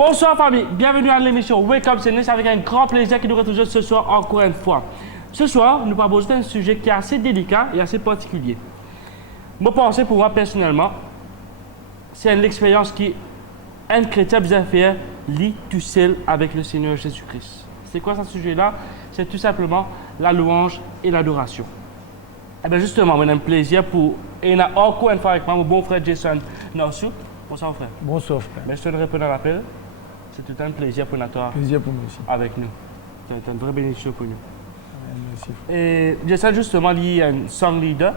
Bonsoir famille, bienvenue à l'émission Wake Up CNS avec un grand plaisir qui nous retrouve ce soir encore une fois. Ce soir, nous proposons un sujet qui est assez délicat et assez particulier. Moi, pensée pour moi personnellement, c'est une expérience qui un chrétien bien faire lit tout seul avec le Seigneur Jésus-Christ. C'est quoi ce sujet-là? C'est tout simplement la louange et l'adoration. Et bien justement, on a un plaisir pour... Et on a encore une fois avec moi mon bon frère Jason Nassou. Bonsoir frère. Bonsoir frère. Merci de répondre à l'appel. C'est tout un plaisir pour nous. Plaisir pour moi aussi. Avec nous. C'est une vraie bénédiction pour nous. Merci. Et Jason justement, il y a un song leader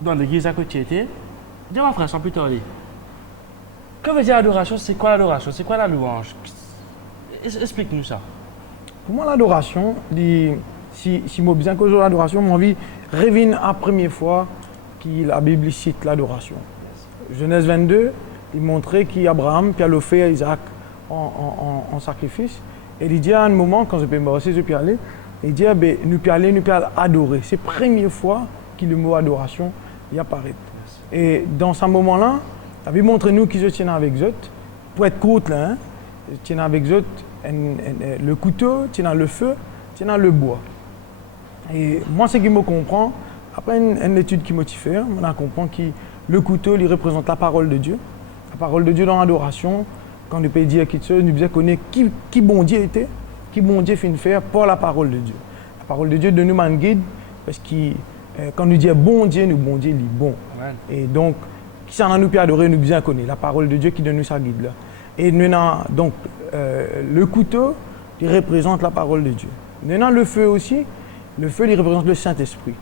dans l'église à côté. Dis-moi frère, sans plus tarder. Que veut dire l'adoration? C'est quoi l'adoration? C'est quoi la louange? Explique-nous ça. Pour moi, l'adoration, si je bien cause l'adoration, j'ai envie de revenir à la première fois que la Bible cite l'adoration. Genèse 22, il montrait qu'Abraham a offert Isaac en sacrifice. Et il dit à un moment, quand je peux me je peux aller, il dit nous pouvons aller adorer. C'est la première fois que le mot adoration y apparaît. Et dans ce moment-là, la Bible montre nous qu'ils se tiennent avec eux. Pour être court, là, tiennent avec eux le couteau, tiennent le feu, tiennent le bois. Et moi, ce qui me comprend, après une étude qui m'a fait, on a compris que le couteau, il représente la parole de Dieu. La parole de Dieu dans l'adoration, quand nous peut dire quelque chose, nous devons connaître qui bon Dieu était, qui bon Dieu fait faire par la parole de Dieu. La parole de Dieu de nous man guide, parce que quand nous disons bon Dieu, nous bon Dieu, il est bon. Amen. Et donc, qui s'en a nous peut adorer, nous bien connaître la parole de Dieu qui donne nous sa guide là. Et nous donc le couteau, il représente la parole de Dieu. Nous avons le feu aussi. Le feu, il représente le Saint-Esprit.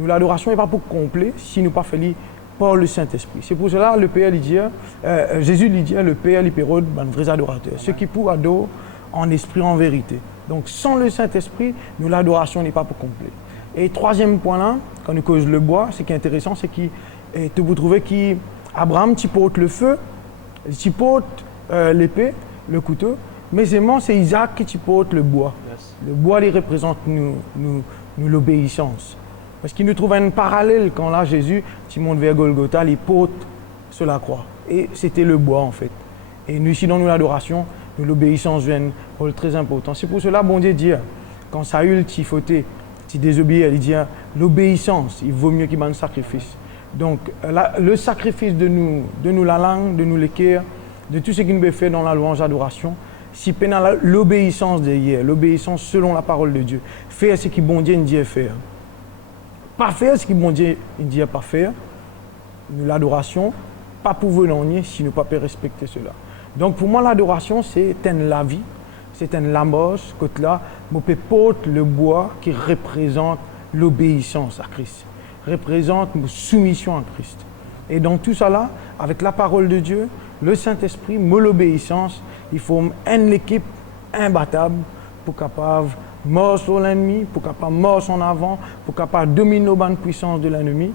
Nous, l'adoration n'est pas pour complet si nous pas fait par le Saint-Esprit. C'est pour cela le Père dit, Jésus dit, le Père, les pérodes, un vrai adorateur. Ceux qui pour adorer en esprit, en vérité. Donc, sans le Saint-Esprit, nous, l'adoration n'est pas pour complet. Et troisième point là, quand nous cause le bois, ce qui est intéressant, c'est que vous trouvez qu'Abraham porte le feu, il porte l'épée, le couteau, mais c'est Isaac qui porte le bois. Yes. Le bois, il représente nous l'obéissance. Parce qu'il nous trouve un parallèle quand là, Jésus, qui monte vers Golgotha, il porte sur la croix. Et c'était le bois en fait. Et nous, ici, dans l'adoration, l'obéissance vient un rôle très important. C'est pour cela, bon Dieu dit, quand Saül t'y fautait, t'y désobéit, il dit, l'obéissance, il vaut mieux qu'il y ait un sacrifice. Donc, le sacrifice de nous la langue, de nous le cœur, de tout ce qui nous est fait dans la louange d'adoration, si peine l'obéissance derrière, l'obéissance selon la parole de Dieu, faire ce que bon Dieu nous dit faire. Pas faire ce que bon Dieu nous dit pas faire, nous l'adoration, pas pouvoir l'ennier si nous ne pouvons pas respecter cela. Donc pour moi, l'adoration, c'est la vie, c'est l'amos, côté là, mon porte le bois qui représente l'obéissance à Christ, représente ma soumission à Christ. Et dans tout ça là, avec la parole de Dieu, le Saint-Esprit, l'obéissance, il faut une équipe imbattable pour capable mort sur l'ennemi, pour capable mort en avant, pour capable dominer la puissance de l'ennemi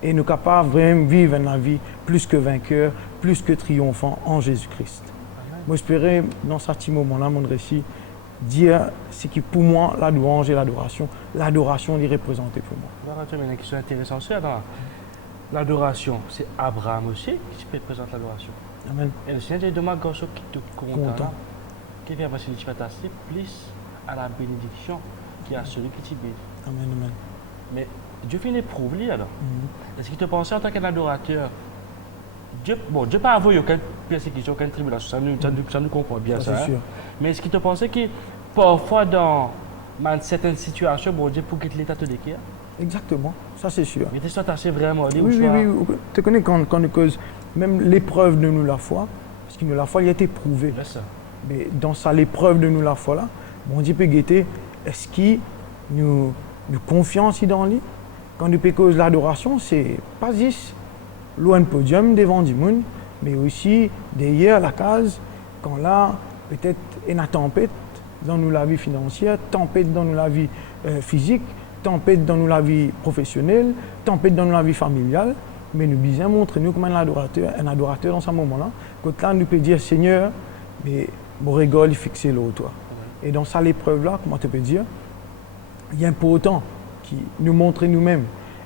et nous capable vraiment vivre une vie plus que vainqueur, plus que triomphant en Jésus-Christ. Moi, j'espérais dans ce petit moment-là, mon récit, dire ce qui pour moi la louange et l'adoration est représentée pour moi. Tu as une question intéressante aussi. L'adoration, c'est Abraham aussi qui présente l'adoration. Amen. Et le Seigneur demande à ceux qui te content, qui vient passer les fantastiques, plus à la bénédiction qui est à celui qui t'y bénit. Amen, amen. Mais Dieu fait une éprouve, alors. Est-ce qu'il te pensait en tant qu'adorateur, Dieu n'a pas avoué aucune persécution, aucune tribulation, ça nous comprend bien ça. C'est sûr. Mais est-ce qu'il te pensait que parfois dans certaines situations, bon Dieu pour quitter l'état de l'équerre? Exactement, ça c'est sûr. Mais tu assez vraiment dit oui. Tu connais quand nous cause même l'épreuve de nous la foi, parce que nous la foi, il a été prouvé. Mais dans ça, l'épreuve de nous la foi là, bon Dieu peut guetter, est-ce qu'il nous confiance dans lui? Quand nous cause l'adoration, c'est pas juste loin de podium devant du monde, mais aussi derrière la case, quand là, peut-être il y a une tempête dans nous la vie financière, tempête dans nous la vie physique, tempête dans nous la vie professionnelle, tempête dans nous la vie familiale, mais nous bien montrer nous comme un adorateur dans ce moment-là, quand là nous peut dire Seigneur, mais mon regard est fixé là toi. Et dans ça l'épreuve-là, comment tu peux dire, il y a un important qui nous montre nous-mêmes,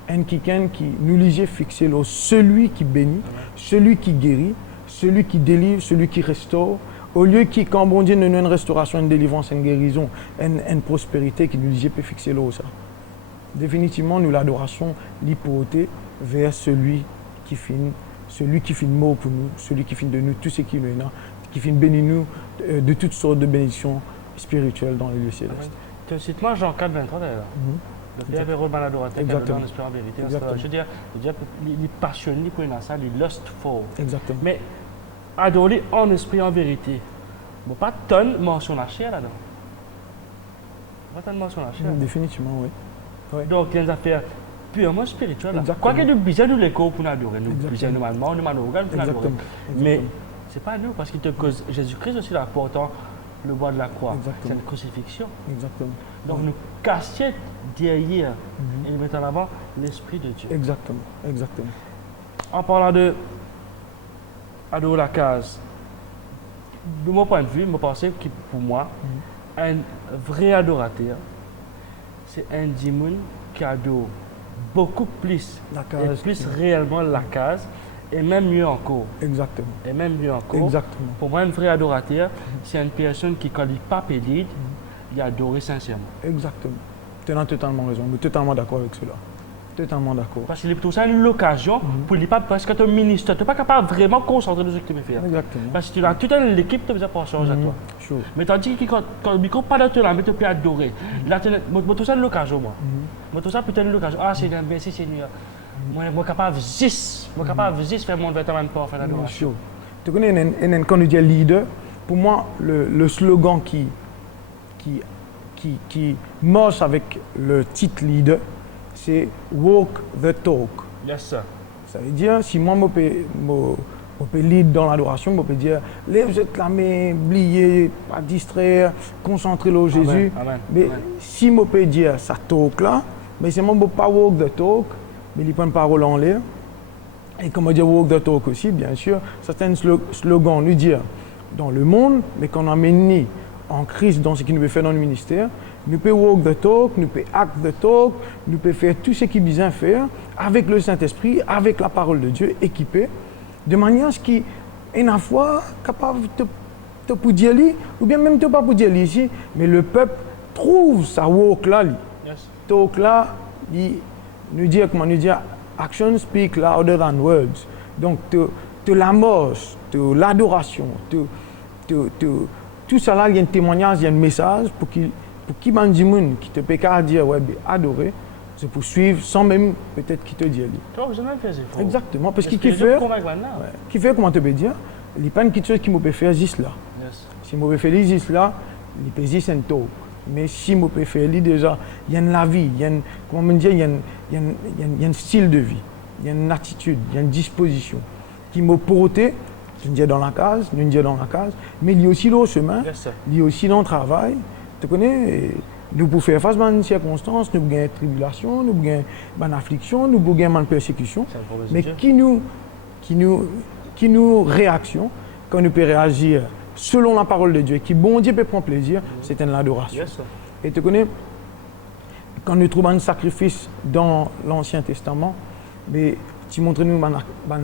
un quelqu'un qui nous lisait fixé là, celui qui bénit, celui qui guérit, celui qui délivre, celui qui restaure, au lieu qui, quand bon Dieu nous donne une restauration, une délivrance, une guérison, une prospérité, qui nous dit, je peux fixer l'eau, ça. Définitivement, nous l'adoration, l'hypothèse vers celui qui finit mort pour nous, celui qui finit de nous, tout ce qui nous est là, qui finit bénir nous de toutes sortes de bénédictions spirituelles dans les lieux célestes. Cite-moi Jean 4, 23 d'ailleurs. Le Père est heureux maladorateur, qui a donné en esprit en vérité. Je veux dire, il est passionné pour une ça, il est lustful. Exactement. Mais adorer en esprit en vérité. Bon, pas tant de mention la chair là-dedans. Pas tant de mention la chair. Définitivement, oui. Ouais. Donc, il y a des affaires purement spirituelles. Exactement. Quoi qu'il y ait de bizarre, nous les corps pour nous adorer. Nous, bizarre, nous nous organes pour nous adorer. Mais ce n'est pas nous, parce qu'il te cause Jésus-Christ aussi là, portant le bois de la croix. C'est une crucifixion. Exactement. Donc, nous casser derrière et nous mettre en avant l'Esprit de Dieu. Exactement. Exactement. En parlant de adorer la case, de mon point de vue, je pense que pour moi, un vrai adorateur, c'est un démon qui adore beaucoup plus, La case. et plus réellement la case, et même mieux encore. Exactement. Et même mieux encore. Exactement. Pour moi, un vrai adorateur, c'est une personne qui, quand il pas pédide, il adore sincèrement. Exactement. Tu as totalement raison. Je suis totalement d'accord avec cela. Totalement d'accord. Parce qu'il est tout ça l'occasion pour lui pas, parce que tu es ministre, tu n'es pas capable de vraiment concentrer sur ce que tu veux faire. Exactement. Parce que tu as toute l'équipe qui te prendre en charge à toi. Chaud. Mais tandis que quand le micro pas dans là, mais tu peux adorer. Là, tout ça l'occasion, moi. Tout ça peut être l'occasion. Ah, c'est bien, merci Seigneur. Moi, je suis capable de faire mon vêtement pour faire l'adoration. Chaud. Tu connais, quand on dit leader, pour moi, le slogan qui marche avec le titre leader, c'est walk the talk. Yes, sir. Ça veut dire, si moi, je peux lead dans l'adoration, je peux dire, lève cette la main, oubliez, pas distraire, concentrer au Jésus. Amen. Mais si je peux dire ça talk là, mais c'est moi, je ne peux pas walk the talk, mais il prend une parole en l'air. Et comme on dit walk the talk aussi, bien sûr, certains slogans nous dire dans le monde, mais qu'on amène en Christ dans ce qu'il nous veut faire dans le ministère. Nous pouvons walk the talk, nous pouvons act the talk, nous pouvons faire tout ce qu'il besoin faire avec le Saint-Esprit, avec la parole de Dieu, équipé, de manière à ce qu'il est à la fois capable de pour dire lui, ou bien même de pas pour dire lui ici, mais le peuple trouve sa walk là, talk là, nous dire comment nous dire, action speak louder than words. Donc de la marche, de l'adoration, tout ça là, il y a un témoignage, il y a un message pour qui m'a dit qui te peut qu'à dire ouais, adorer, se poursuivre sans même peut-être qui te dit. Exactement, parce qu'il fait comment te peut dire, il n'y a pas quelque chose qui me peut faire juste là. Si je peux faire juste là, il peut juste un taux. Mais si je peux faire déjà, il y a la vie, il y a comment dire, il y a un style de vie, il y a une attitude, il y a une disposition qui me porte. Nous disons dans la case, mais il y a aussi le chemin, il y a aussi dans le travail. Tu connais, nous pouvons faire face à une circonstance, nous avons une tribulation, nous avons une affliction, nous avons une persécution. Mais qui nous réaction, quand nous pouvons réagir selon la parole de Dieu, qui bon Dieu peut prendre plaisir, c'est une adoration. Et tu connais, quand nous trouvons un sacrifice dans l'Ancien Testament, mais tu montres nous un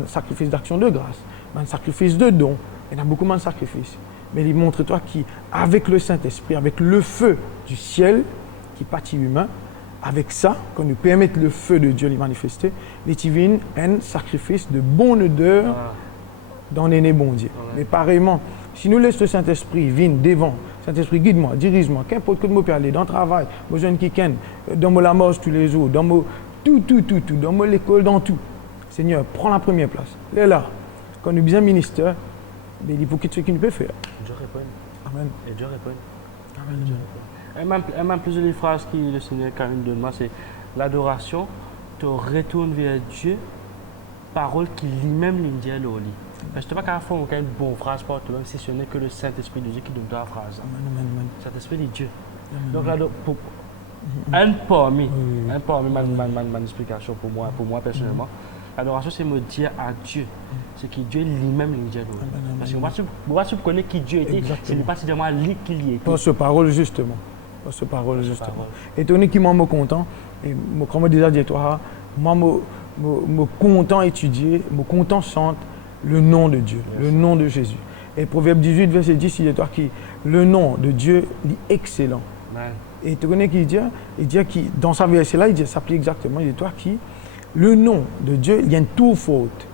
sacrifice d'action de grâce. Un sacrifice de don, il y a beaucoup de sacrifices. Mais il montre-toi qu'avec le Saint-Esprit, avec le feu du ciel, qui est parti humain, avec ça, quand nous permettons le feu de Dieu de manifester, il y a un sacrifice de bonne odeur dans les bon Dieu. Mais pareillement, si nous laissons le Saint-Esprit venir devant, Saint-Esprit guide-moi, dirige-moi, qu'importe que je peux aller dans le travail, dans le week-end, dans la marche tous les jours, dans tout, dans l'école, dans tout. Seigneur, prends la première place. Il est là. Quand nous sommes ministère, il faut qu'il y ait ce qu'il peut faire. Dieu répond. Amen. Et Dieu répond. Amen. Et même plusieurs des phrases que le Seigneur quand même donne moi, c'est l'adoration te retourne vers Dieu, parole qui lui-même lui dit à l'oli. Je ne sais pas qu'à la fois on a une bonne phrase pour toi, même si ce n'est que le Saint-Esprit de Dieu qui donne ta phrase. Amen. Saint-Esprit de Dieu. Donc là, un parmi ma explication pour moi personnellement. L'adoration, c'est me dire à Dieu ce que Dieu lui-même lui dit. Parce que moi, tu connais qui Dieu était, ce n'est pas seulement lui qui y était. Pas ce parole, justement. Et Tony qui m'a content, et comme je déjà dit toi, moi, je content étudier, je content chanter le nom de Dieu, le nom de Jésus. Et Proverbe 18, verset 10, il dit toi qui, le nom de Dieu est excellent. Amen. Et tu connais qui dit? Il dit qui, dans sa verset-là, il dit, s'appelle exactement, il dit toi qui, le nom de Dieu, il y a une tout faute.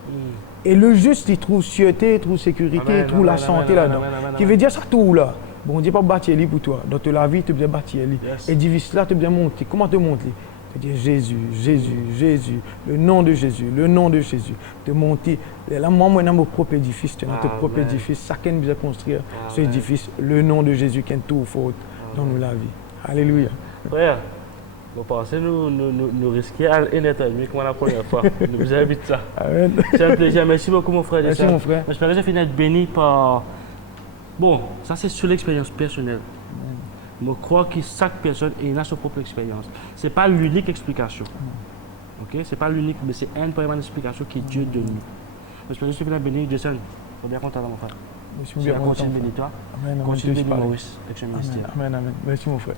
Et le juste, il trouve sûreté, il trouve sécurité, Amen, il trouve la amen, santé amen, là-dedans. amen, amen, Qui veut dire ça tout là. Bon, Dieu pas bâtir lui pour toi. Dans la vie, tu bien bâtir lui. Yes. Et difficile là, tu bien monter. Comment te monter? Tu dis Jésus, Jésus, Jésus, le nom de Jésus, le nom de Jésus. Te monter. Là, moi, dans mon propre édifice, tu as ton propre Amen. édifice. Chacun besoin construire ce Amen. édifice. Le nom de Jésus qui est tout faute dans nous la vie. Alléluia. Frère, vous pensez nous risquer à une éternité comme la première fois. Nous vous invitons ça. Amen. C'est un plaisir. Merci beaucoup, mon frère. Merci, mon frère. J'espère que j'ai fini d'être béni par. Bon, ça c'est sur l'expérience personnelle. Je crois que chaque personne a sa propre expérience. Ce n'est pas l'unique explication. Ok? Ce n'est pas l'unique, mais c'est une première explication que Dieu donne. J'espère que je suis venu béni. Jason, je suis bien content, mon frère. Merci Je bien. continue de bénir toi. Amen. Continue de bénir Amen. Maurice avec ce ministère. Amen. Amen. Merci, mon frère.